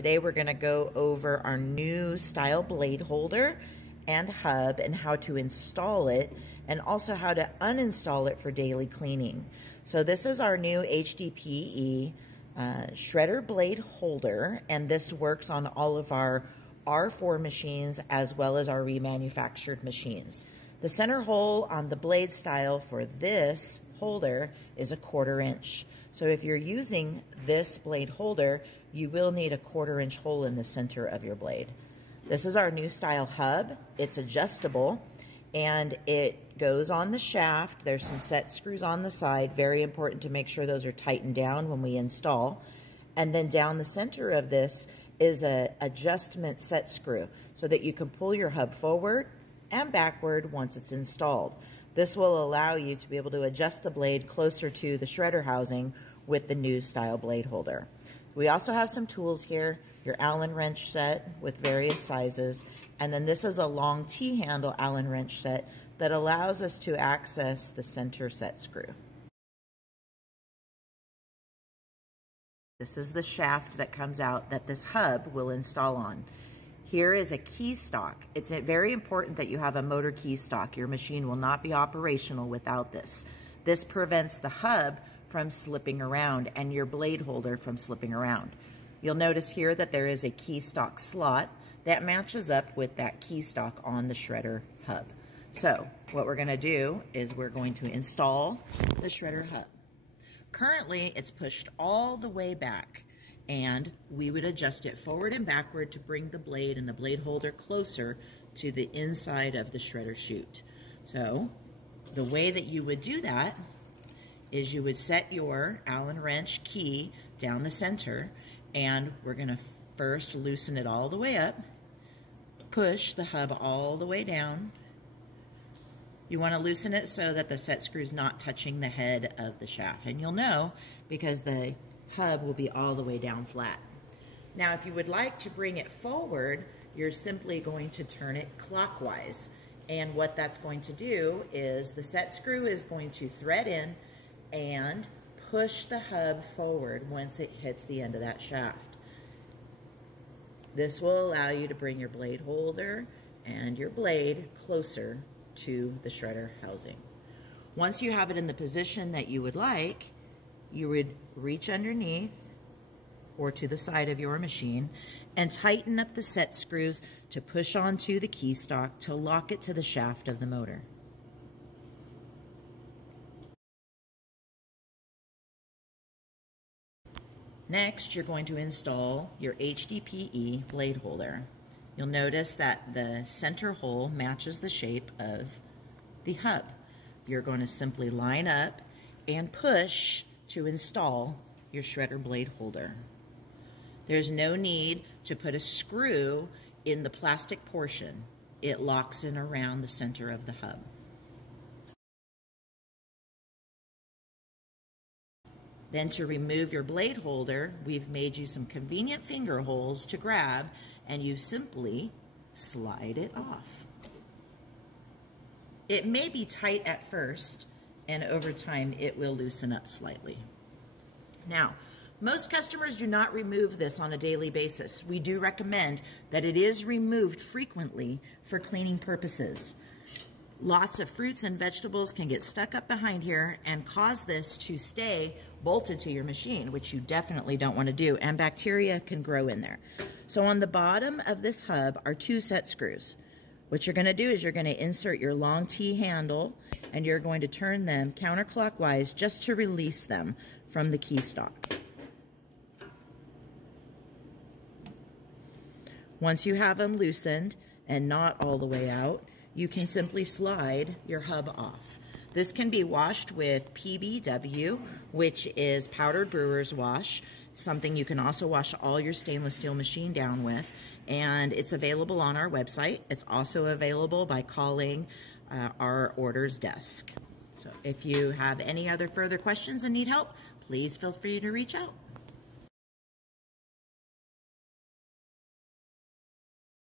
Today we're going to go over our new style blade holder and hub and how to install it and also how to uninstall it for daily cleaning. So this is our new HDPE shredder blade holder, and this works on all of our R4 machines as well as our remanufactured machines. The center hole on the blade style for this holder is 1/4 inch. So if you're using this blade holder, you will need a 1/4 inch hole in the center of your blade. This is our new style hub. It's adjustable and it goes on the shaft. There's some set screws on the side. Very important to make sure those are tightened down when we install. And then down the center of this is a adjustment set screw so that you can pull your hub forward and backward once it's installed. This will allow you to be able to adjust the blade closer to the shredder housing with the new style blade holder. We also have some tools here, your Allen wrench set with various sizes, and then this is a long T-handle Allen wrench set that allows us to access the center set screw. This is the shaft that comes out that this hub will install on. Here is a key stock. It's very important that you have a motor key stock. Your machine will not be operational without this. This prevents the hub from slipping around and your blade holder from slipping around. You'll notice here that there is a key stock slot that matches up with that key stock on the shredder hub. So what we're going to do is we're going to install the shredder hub. Currently it's pushed all the way back, and we would adjust it forward and backward to bring the blade and the blade holder closer to the inside of the shredder chute. So the way that you would do that is you would set your Allen wrench key down the center, and we're going to first loosen it all the way up, push the hub all the way down. You want to loosen it so that the set screw is not touching the head of the shaft, and you'll know because the hub will be all the way down flat. Now if you would like to bring it forward, you're simply going to turn it clockwise, and what that's going to do is the set screw is going to thread in and push the hub forward once it hits the end of that shaft. This will allow you to bring your blade holder and your blade closer to the shredder housing. Once you have it in the position that you would like, you would reach underneath or to the side of your machine and tighten up the set screws to push onto the key stock to lock it to the shaft of the motor. Next, you're going to install your HDPE blade holder. You'll notice that the center hole matches the shape of the hub. You're going to simply line up and push to install your shredder blade holder. There's no need to put a screw in the plastic portion. It locks in around the center of the hub. Then to remove your blade holder, we've made you some convenient finger holes to grab, and you simply slide it off. It may be tight at first, and over time it will loosen up slightly. Now, most customers do not remove this on a daily basis. We do recommend that it is removed frequently for cleaning purposes. Lots of fruits and vegetables can get stuck up behind here and cause this to stay bolted to your machine, which you definitely don't want to do, and bacteria can grow in there. So on the bottom of this hub are 2 set screws. What you're going to do is you're going to insert your long T handle and you're going to turn them counterclockwise just to release them from the key stock. Once you have them loosened and not all the way out, you can simply slide your hub off. This can be washed with PBW, which is powdered brewer's wash, something you can also wash all your stainless steel machine down with, and it's available on our website. It's also available by calling our orders desk. So if you have any other further questions and need help, please feel free to reach out.